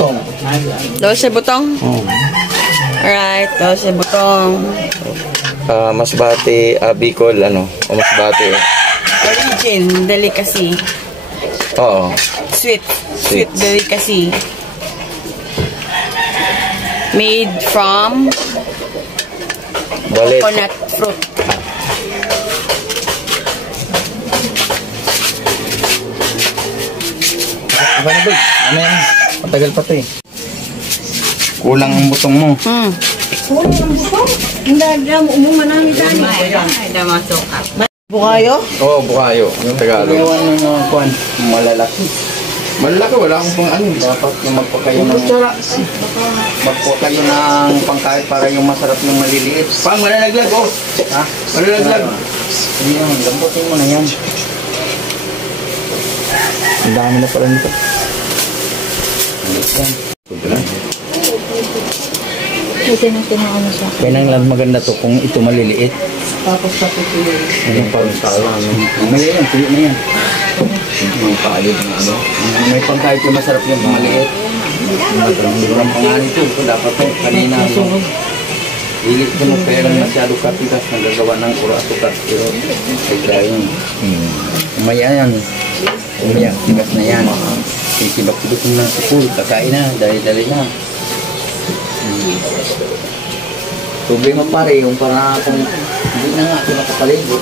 butong. 12 butong? Oh. Alright, 12 butong. Masbate, Bicol, ano? O Masbate. Origin, delicacy. Oo. Sweet delicacy. Made from Balit. coconut fruit. Ano na ba? Ano yan? Matagal pa ito eh. Kulang ang butong mo. Kulang ang butong? Hindi, umuman namin dyan. Ay, damasuka. Bukayo? Oo, Bukayo. Yung Tagalog. Iwan ng mga kuwan. Malalaki. Malalaki, wala akong pang ano. Dapat yung magpakayo ng pangkahit para yung masarap yung maliliit. Pang, malalaglag, oh. Ha? Malalaglag. Hindi yan, lambutin mo na yan. Ang dami na pala nito. Yan. Kasi natin na ano siya. Kaya nang maganda to kung ito maliliit. Tapos patutuloy. Ano pa rin tao? May yan, tuyo na yan. Mga paayod na ano. May pangkahit yung masarap yung maliit. Murang pangalan ito. Ito dapat ito. Kanina ako. Hilit ko ng pera masyado katigas. Nagagawa ng ura-tukat. Pero ay kaya yun. Umaya yan. Umaya. Tigas na yan. Sisibak-sibak ng sipul. Kakain na. Dali-dali na. Problema pare. Yung para kung hindi na nga ako nakapaligo.